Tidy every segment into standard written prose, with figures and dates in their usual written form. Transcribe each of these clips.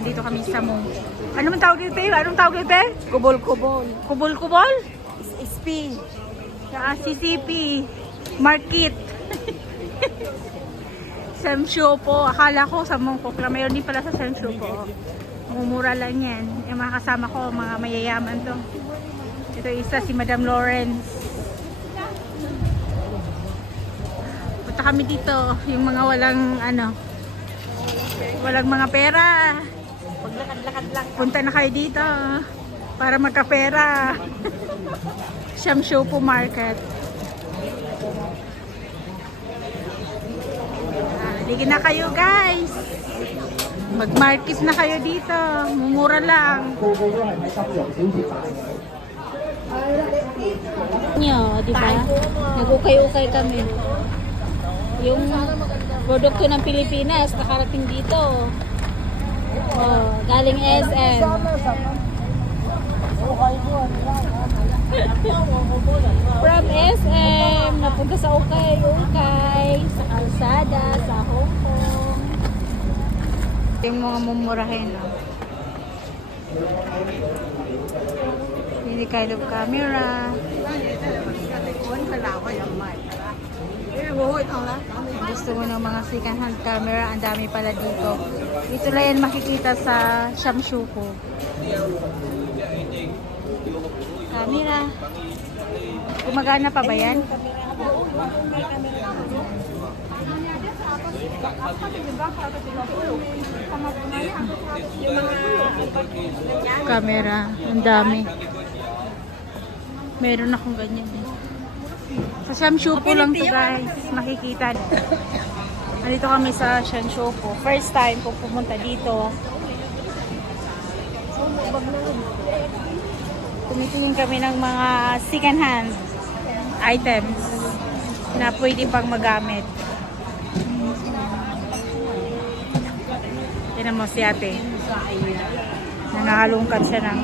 Nandito kami sa Mong. Ano man tawag dito, Pe? Anong tawag dito, Pe? Kubol-kubol. Kubol-kubol? SP. CCP. Market. Samsyo po. Akala ko sa Mongkok na mayroon din pala sa Samsyo po. Mumura lang yan. Yung mga kasama ko, mga mayayaman to. Ito isa si Madam Lawrence. Punta kami dito. Yung mga walang walang mga pera. Paglakad-lakad lang. Punta na kayo dito para magkapera. Samsyo po Market. Halika na kayo guys. Mag-market na kayo dito. Mumura lang. Nyo, di ba? Nag-ukay-ukay kami. Yung produkto ng Pilipinas nakarating dito. Oh, galing SM. From SM, napunta sa ukay-ukay, sa kalsada, sa Hong Kong. Yung mga mumurahin, no? Any kind of camera. Gusto mo ng mga second hand camera, ang dami pala dito. Ito lang yan makikita sa Shamshuko. Camera. Gumagana pa ba yan? Camera, ang dami. Meron akong ganyan eh. Sa Shamshuko lang to guys, makikita. Nandito kami sa Shamshuko. First time kung pumunta dito. Tumitingin kami ng mga second hand items na pwede pang magamit. Tignan mo si ate. Nangahalungkat siya ng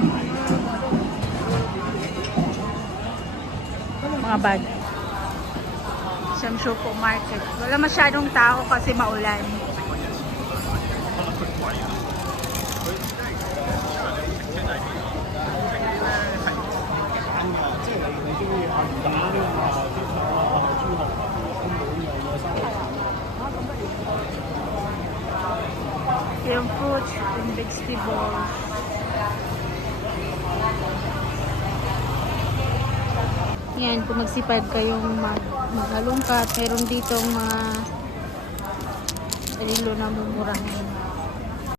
mga bag. Shamshuko Market. Wala masyadong tao kasi maulan. Yung fruits and vegetables. Yan, kung magsipad kayong maghalungkat, meron ditong mga rilo na mumurahin.